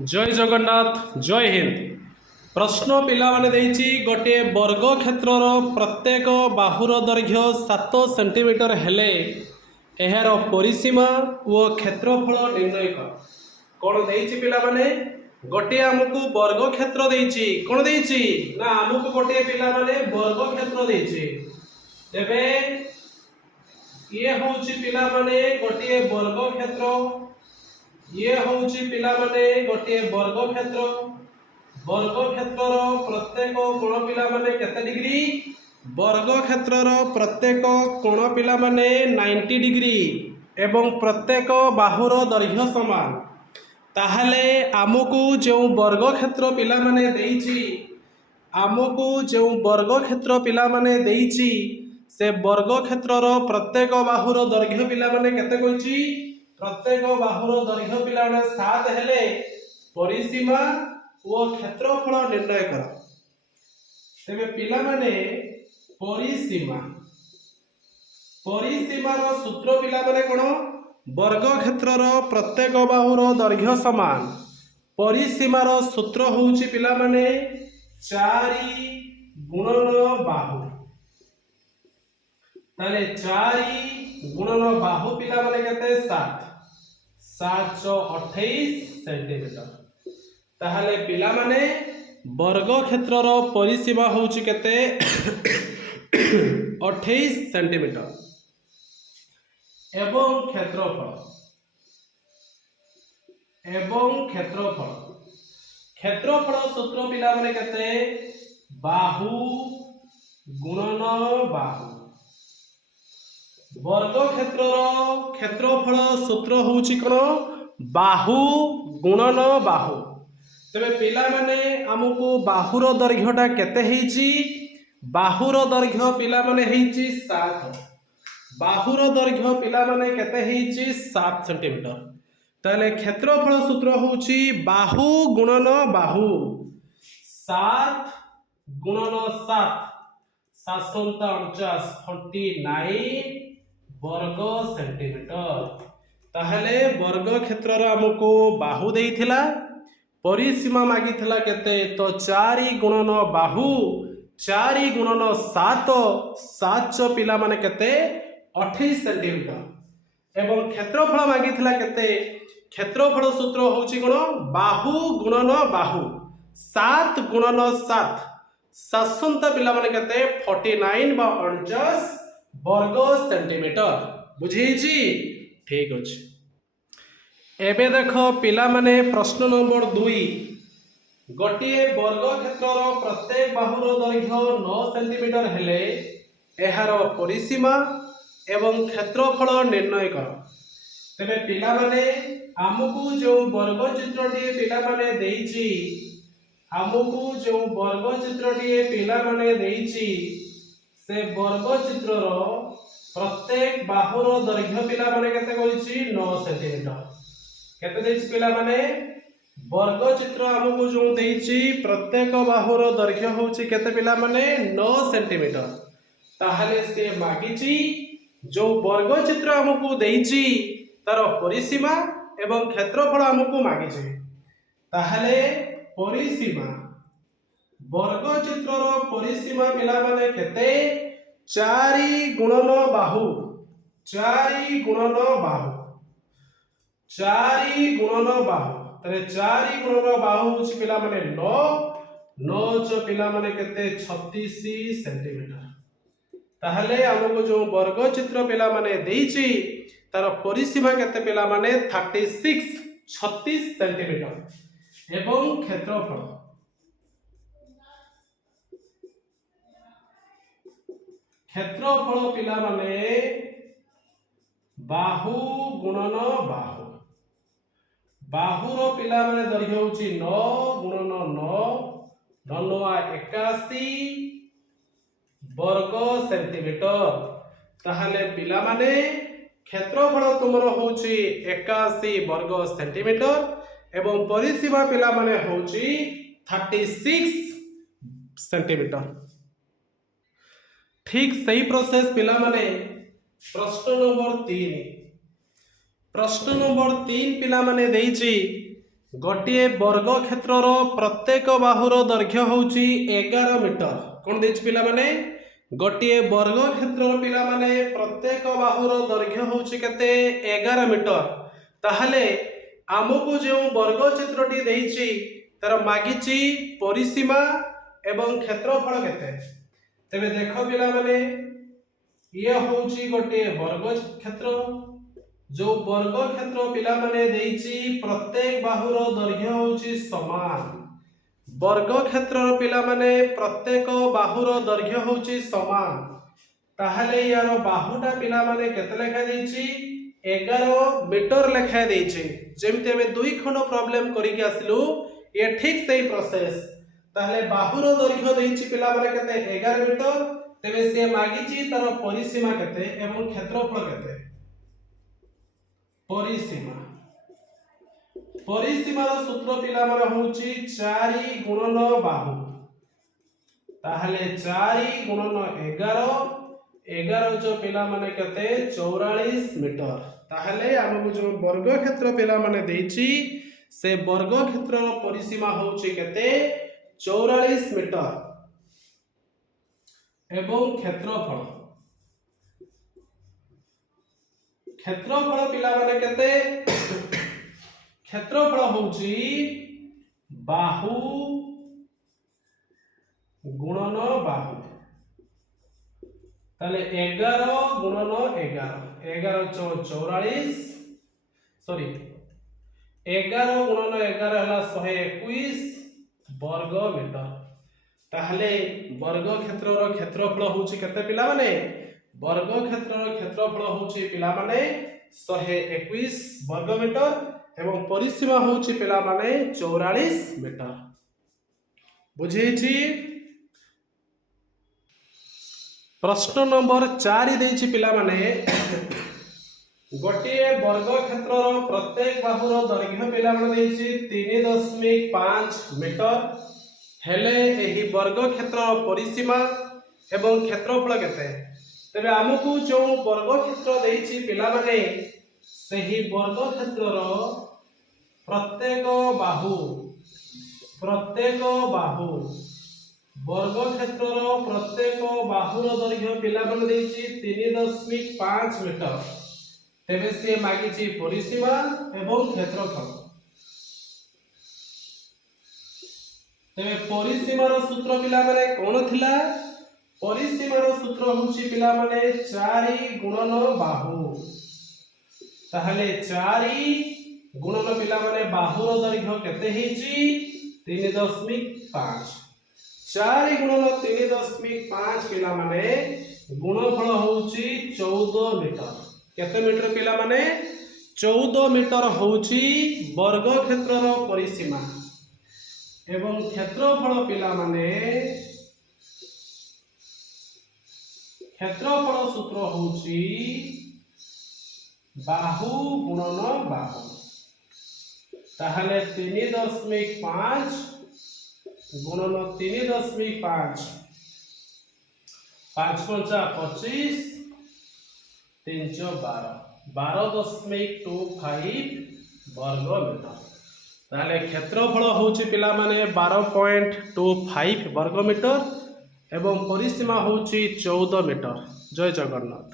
जय जगन्नाथ जय हिंद। प्रश्न पिला माने देइछि गोटे वर्ग क्षेत्रर प्रत्येक बाहुर दैर्घ्य 7 सेंटीमीटर हेले एहार परिसीमा ओ क्षेत्रफल निर्णय कर। कौन देइछि पिला माने गोटे आमको वर्ग क्षेत्र देइछि। कौन देइछि ना आमको गोटे पिला माने वर्ग क्षेत्र देइछि। तेबे ये होउछि पिला माने गोटे वर्ग क्षेत्र। ये होउछि पिला माने गोटे वर्ग क्षेत्र। वर्ग क्षेत्रर प्रत्येक कोण पिला माने केते डिग्री? वर्ग क्षेत्रर प्रत्येक कोण पिला माने 90 डिग्री एवं प्रत्येक बाहुर दैर्घ्य समान। ताहले आमको जो वर्ग क्षेत्र पिला माने देइछि, आमको जो वर्ग क्षेत्र पिला माने देइछि से वर्ग क्षेत्रर प्रत्येक बाहुर दैर्घ्य पिला माने केते कहिछि? प्रत्येक बाहुर दैर्घ्य पिला माने 7 हेले परिसीमा ओ क्षेत्रफल निर्णय कर। तेबे पिला माने परिसीमा परिसीमार सूत्र पिला माने कोन? वर्ग क्षेत्रर प्रत्येक बाहुर दैर्घ्य समान। परिसीमार सूत्र होउछि पिला माने 4 गुणन बाहु। ताले 4 गुणन बाहु पिला माने केते? 7 7 28 सेंटीमीटर। ताहले पिला माने वर्ग क्षेत्रर परिसीमा होउछि केते? 28 सेंटीमीटर एवं क्षेत्रफल क्षेत्रफल सूत्र पिला माने केते? बाहु गुणन बाहु। वर्ग क्षेत्रर क्षेत्रफल सूत्र होउछि कोन? बाहु गुणन बाहु। तबे पिला माने हमको बाहुर दैर्घ्यटा केते हेछि? बाहुर दैर्घ्य पिला माने हेछि 7। बाहुर दैर्घ्य पिला माने केते हेछि? 7 सेंटीमीटर। ताले क्षेत्रफल सूत्र होउछि बाहु गुणन बाहु। 7 गुणन 7 749 49 वर्ग सेंटीमीटर। ताहले वर्ग क्षेत्रर हमको बाहु देइथिला, परिसीमा मागिथिला केते? तो 4 गुणन बाहु 4 गुणन 7 7 पिला माने केते? 28 सेंटीमीटर एवं क्षेत्रफल मागिथिला केते? क्षेत्रफल सूत्र होउछि कोन? बाहु गुणन बाहु 7 गुणन 7 7 पिला माने केते? 49 बा 49 वर्ग सेंटीमीटर। बुझीछि? ठीक अछि। एबे देखो पिला माने प्रश्न नंबर 2। गोटे वर्ग क्षेत्रर प्रत्येक बाहुर दैर्घ्य 9 सेंटीमीटर हेले एहार परिसीमा एवं क्षेत्रफल निर्णय कर। तेबे पिला माने हमकु जो वर्ग चित्रटी पिला माने देइछि, हमकु जो वर्ग चित्रटी पिला माने देइछि से वर्ग चित्रर प्रत्येक बाहुर दैर्घ्य पिला माने केते कहिछि? 9 सेंटीमीटर। केते देइछि पिला माने? वर्ग चित्र हमकु जो देइछि प्रत्येक बाहुर दैर्घ्य होउछि केते पिला माने? 9 सेंटीमीटर। ताहले से मागिछि जो वर्ग चित्र हमकु देइछि तार परिसीमा एवं क्षेत्रफल हमकु मागिछि। ताहले परिसीमा वर्ग चित्रर परिसीमा पिला माने केते? 4 गुणन बाहु 4 गुणन बाहु 4 गुणन बाहु। तरे 4 गुणन बाहु होछि पिला माने 9 9 पिला माने केते? 36 सेंटीमीटर। ताहले हमको जो वर्ग चित्र पिला माने देइछि तार परिसीमा केते पिला माने? 36 सेंटीमीटर एवं क्षेत्रफल क्षेत्रफल पिला माने बाहु गुणन बाहु। बाहुर पिला माने दैर्घ्य होउछि 9 गुणन 9 9 81 वर्ग सेंटीमीटर। ताहले पिला माने क्षेत्रफल तुमर होउछि 81 वर्ग सेंटीमीटर एवं परिसीमा पिला माने होउछि 36 सेंटीमीटर। ठीक सही प्रोसेस पिला माने प्रश्न नंबर 3 पिला माने देइछि गोटे वर्ग क्षेत्रर प्रत्येक बाहुर दैर्घ्य होउची 11 मीटर। कौन देछि पिला माने गोटे वर्ग क्षेत्रर पिला माने प्रत्येक बाहुर दैर्घ्य होउची केते 11 मीटर। ताहले आमको जो वर्ग चित्रटी देछि तार मागिची परिसीमा एवं क्षेत्रफल केते। तेबे देखो पिला माने ये होउची गोटे वर्ग क्षेत्र। जो वर्ग क्षेत्र पिला माने देछि प्रत्येक बाहुर दैर्घ्य होउची समान। वर्ग क्षेत्र पिला माने प्रत्येक बाहुर दैर्घ्य होउची समान। ताहले यार बाहुटा पिला माने केते लेखा देछि 11 मीटर लेखा देछि। जेमते हमें दुई खंड प्रॉब्लम करि के आसिलु ये ठीक सही प्रोसेस। ताहले बाहुर दैर्घ्य देछि पिला माने केते 11 मीटर। तेबे से मागिछि तार परिसीमा केते एवं क्षेत्रफल केते। परिसीमा परिसीमार सूत्र पिला माने होउची 4 गुणन बाहु। ताहले 4 गुणन 11 11 जो पिला माने केते 44 मीटर। ताहले हमकु जो वर्ग क्षेत्र पिला माने देछि से वर्ग क्षेत्रर परिसीमा होउची केते 44 मीटर। एवं क्षेत्रफल क्षेत्रफल पिला माने केते क्षेत्रफल होउची बाहु गुणन बाहु। ताले 11 गुणन 11 11 44 सॉरी 11 गुणन 11 हला 121 वर्ग मीटर। ताहले वर्ग क्षेत्रर क्षेत्रफल होउची केते पिला माने वर्ग क्षेत्रर क्षेत्रफल होउची पिला माने 121 वर्ग मीटर एवं परिसीमा होउची पिला माने 44 मीटर। बुझेछि। प्रश्न नंबर 4 देछि पिला माने गोटे वर्ग क्षेत्रर प्रत्येक बाहुर दैर्घ्य पिला माने देछि 3.5 मीटर। हेले एही वर्ग क्षेत्रर परिसीमा एवं क्षेत्रफल केते। तेबे हमकु जो वर्ग क्षेत्र देछि पिला माने सही वर्ग क्षेत्रर प्रत्येक बाहु वर्ग क्षेत्रर प्रत्येक बाहुर दैर्घ्य पिला माने देछि 3.5 मीटर। तेबे से मागिछि परिसीमा एवं क्षेत्रफल। तेबे परिसीमार सूत्र पिला माने कोन थिला परिसीमार सूत्र होउची पिला माने 4 गुणन बाहु। ताहले 4 गुणन पिला माने बाहुर दैर्घ्य केते हेची 3.5। 4 गुणन 3.5 पिला माने गुणफल होउची 14 मीटर। केते मीटर पिला माने 14 मीटर होउची वर्ग क्षेत्रर परिसीमा। एवं क्षेत्रफल पिला माने क्षेत्रफल सूत्र होउची बाहु गुणन बाहु। ताहले 3.5 गुणन 3.5 5 पंचा 25 3 12 12.25 वर्ग मीटर। ताहले क्षेत्रफल होउची पिला माने 12.25 वर्ग मीटर एवं परिसीमा होउची 14 मीटर। जय जगन्नाथ।